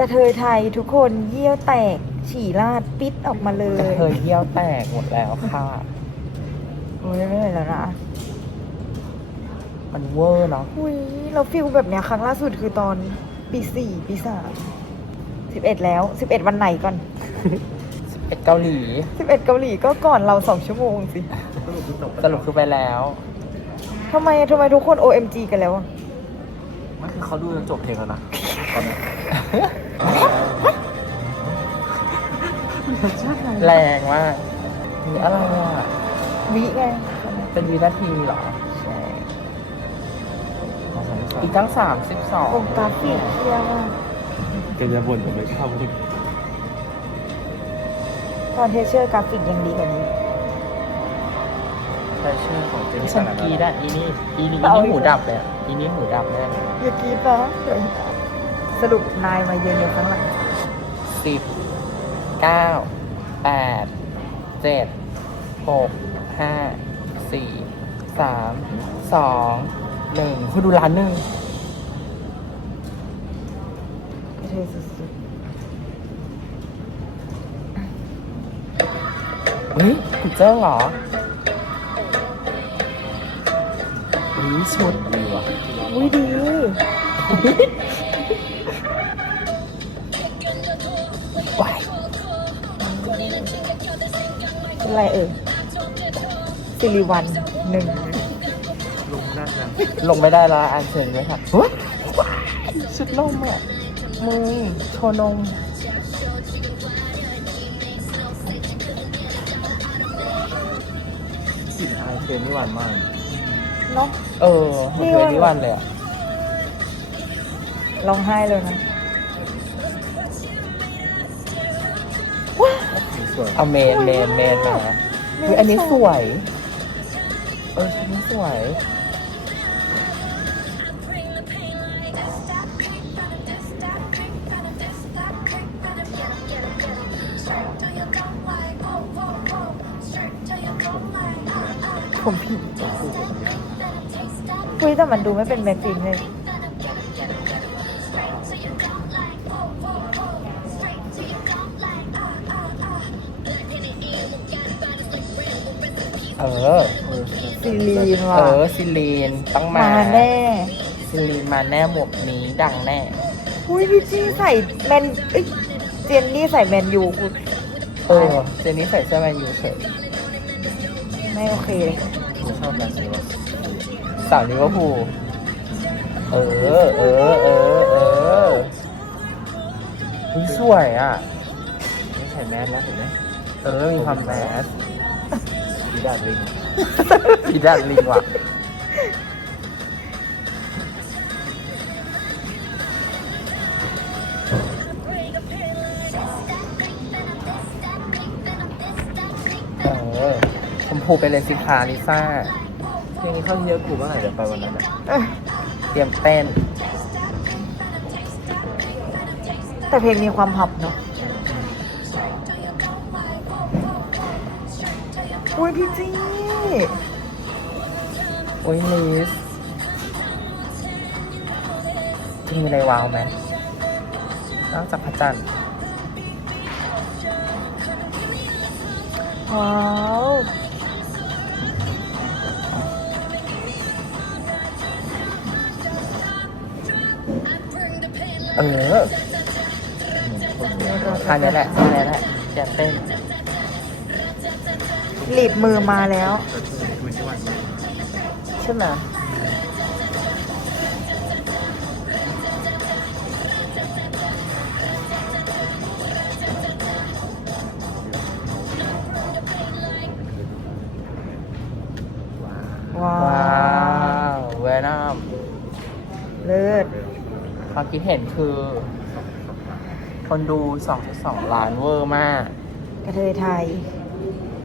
ระเทยไทยทุกคนเยี่ยวแตกฉี่ราดปิดออกมาเลยกระเทยเยี่ยวแตกหมดแล้วค่ะไม่ไดยแล้วนะ มันเวอร์เนาะอุ้ยเราฟิลแบบเนี้ย ครั้งล่าสุดคือตอนปีสี่ปีสามสิบเอ็ดแล้วสิบเอ็ดวันไหนก่อนสิบเอ็ดเกาหลีสิบเอ็ดเกาหลี ก็ก่อนเราสองชั่วโมงสิสรุปคือไปแล้วทำไมทำไมทุกคน OMG กันแล้วอ่ะม่คือเขาดูจนจบเพลงแล้วนะแรงมากมีอะไรอ่ะวิไงเป็นวินาทีหรอ ใช่ อีกทั้งสามสิบสองกราฟิกเทียมอ่ะแกจะบ่นทำไมข้าวบ่ตอนเทเชอร์กราฟิกยังดีกว่านี้เทเชอร์ของเจนนีันกีได้อีนี่อีนี่อีนี่หูดับเลยอีนี่หูดับแน่ยากีป่ะสรุปนายมาเยือนอยู่ครั้งละสิบเก้าแปดเจ็ดหกห้าสี่สามสองหนึ่งคุณดูร้านหนึ่งเฮ้ยคุณเจ้าเหรอชุดดีว่ะอุ้ยดีืออะไรเออสิริวันหนึ่ง ลงไม่ได้ลงไม่ได้ละอันเชิญเลยค่ะวชุดลงมอ่ะมือโชนง สิอายเชนนี่หวานมากเนาะเออเคยนี่หวานเลยอะร้องไห้เลยนะเอาเมนเมนเมนมาอุ้ยอันนี้สวย เออชิ้นนี้สวย ผมผิดอุ้ยแต่มันดูไม่เป็นแมกซิงเลยเออซิลีนว่ะเออซิลีนต้องมาแน่ซิลีนมาแน่หมวกนี้ดังแน่ อุ้ยพี่จี้ใส่แมน เอ้ยเจนนี่ใส่แมนยูคุณเออ เจนนี่ใส่เสื้อแมนยูเฉยไม่โอเคเลยชอบแมนยูสาวนิ้วอร์พูลเออ เออ เออ เออคุณสวยอ่ะใส่แมสแล้วเห็นไหมเออมีความแมสีดาลิงสีดาลิงว่ะเมพูไปเลยสิคาลิซ่าเพลงนี้เข้าเยอะกูเมื่อไหร่ยวไปวันนั้นอะเตรียมเต้น แต่เพลงมีความพับเนาะโอ้ยพี่จีโอ้ยมิสจะมีอะไรวาวไหมนอกจากพระจันทร์ว้าวเออทันนี่แหละทันนี่แหละอย่าเต้นหลีดมือมาแล้วใช่ไหมว้าว แวนัมเลิศความคิดเห็นคือ คนดูสสององล้านเวอร์มาก กระเทยไทย